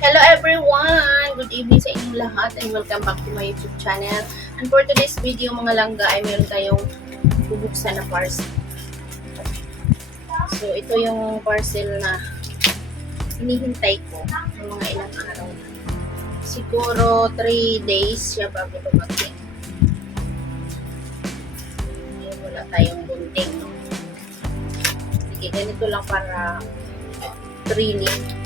Hello everyone! Good evening sa inyong lahat and welcome back to my YouTube channel. And for today's video mga langga ay meron tayong bubuksan na parcel. So ito yung parcel na hinihintay ko ng mga ilang araw. Siguro 3 days siya bago dumating. Ngayon wala tayong bunting. No? Sige, ganito lang para thrilling.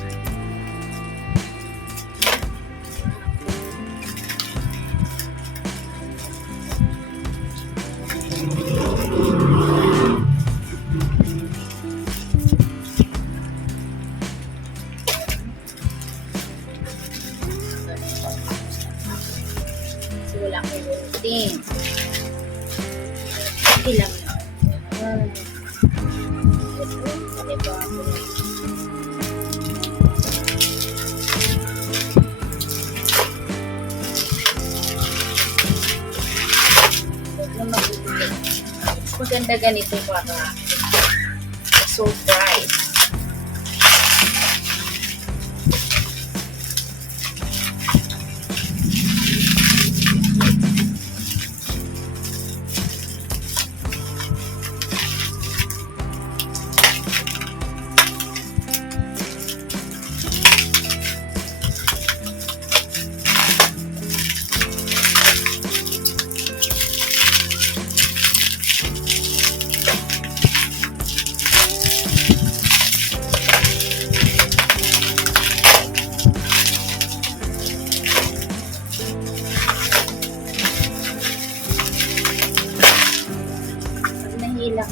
Kasi wala akong bunting. Okay lang yun. Ito, diba? Maganda ganito para surprise. Nahila.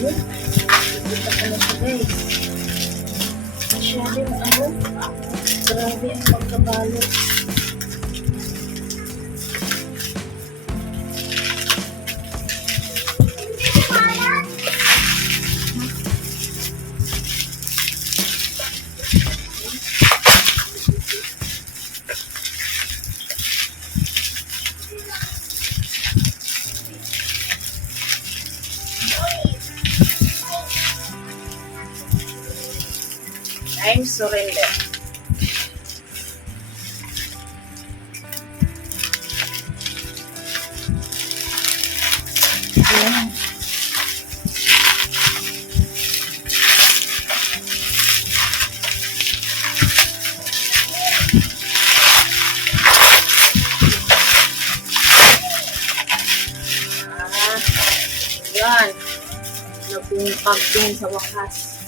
Ito pa na siya guys. Masyado yung ano. Grabe ang pagkabalot. I'm surrender. Ayan. Ayan. Nagpungkag din sa wakas.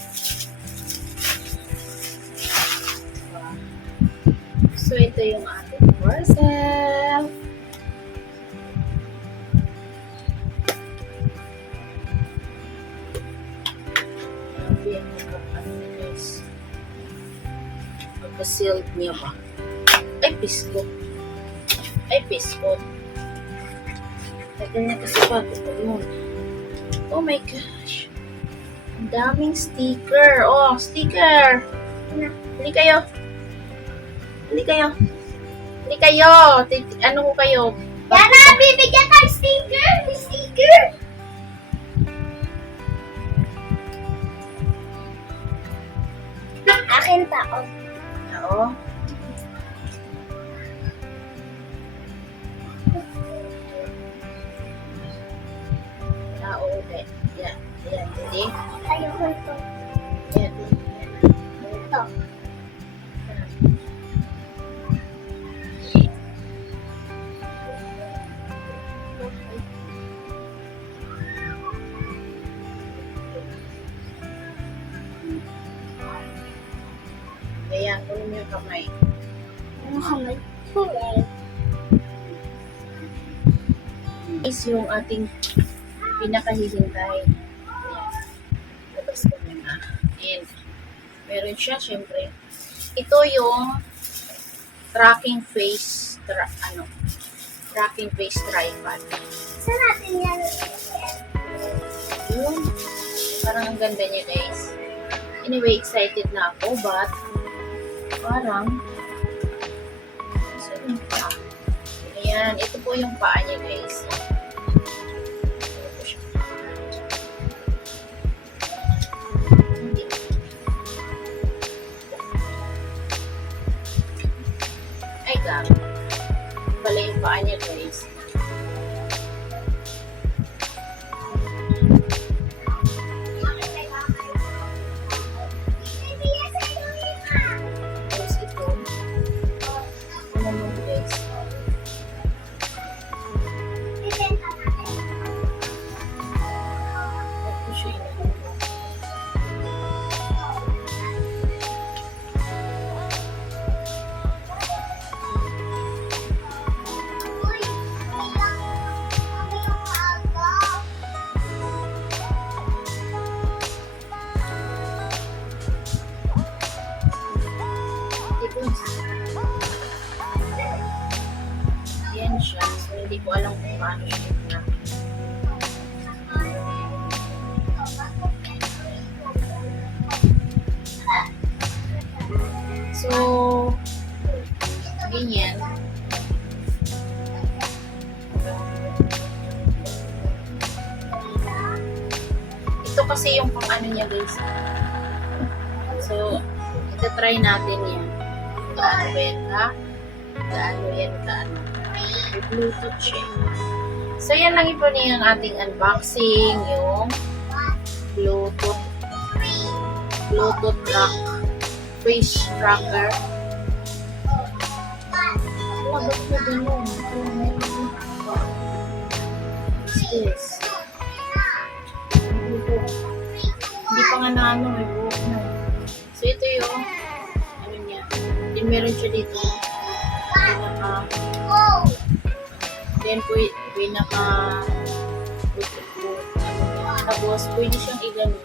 So, ito yung ating parcel. Grabe yung ano guys. Pagka-sealed niya ba? Ay, biskot. Ay, biskot. Tagal niya kasi bago pa yun. Oh my gosh. Ang daming sticker. Oh, sticker. Hindi kayo. Hindi kayo. Hindi kayo. Ano ko kayo? Yana, bibigyan tayo sticker! May sticker! Akin tao. Oo. Ulit. Yan. Yan. Hindi. Ayoko ito. Yan. Ito. Ayan. Kunin mo yung kamay. Ano kamay? Kulay. Is yung ating pinakahihintay. Labas ko na. And meron siya, syempre. Ito yung tracking face tripod. Saan natin yan? Yun. Parang ang ganda niya, guys. Anyway, excited na ako, but parang saan yung paa? Ayan, ito po yung paa niya, guys. Ito po siya. Ito kasi yung pang ano niya guys. So, ito-try natin yan. Gaano ba yan ka? Gaano yan ka? May Bluetooth siya. So, yan lang po niya ang ating unboxing. Yung Bluetooth track. Face tracker. Ba't mo ganun? What's this? Hindi pa nga na ano, may buhok na. So, ito yung, ano niya, din meron siya dito. Pinaka, tapos, pwede siyang i-ganon.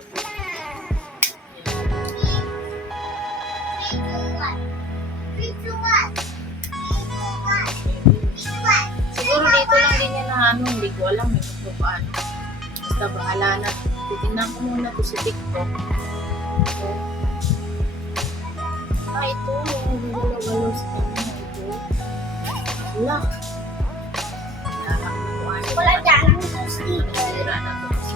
Siguro dito lang din yan na ano, hindi ko alam kung paano. Basta bahala na. Titignan ko muna to sa TikTok. So, ito. Galaw-galaw sa kanya. Ito. Wala. Wala dyan. Sticker. Nasira na to kasi.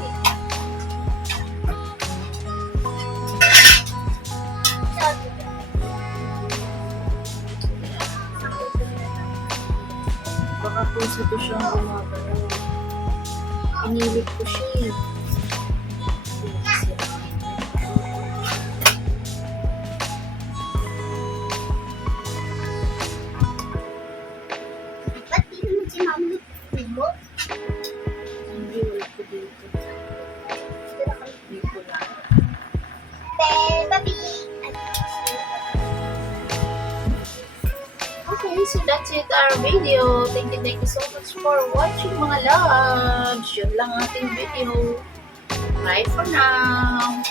Baka po sa ito siyang gumagalaw. Pinilit ko siya eh. Ba't di naman si Mami remote? Hindi, wala ko dito. Dito lang. Baby. Okay, so that's it our video. Thank you so much for watching mga loves. Yun lang ating video. Bye for now.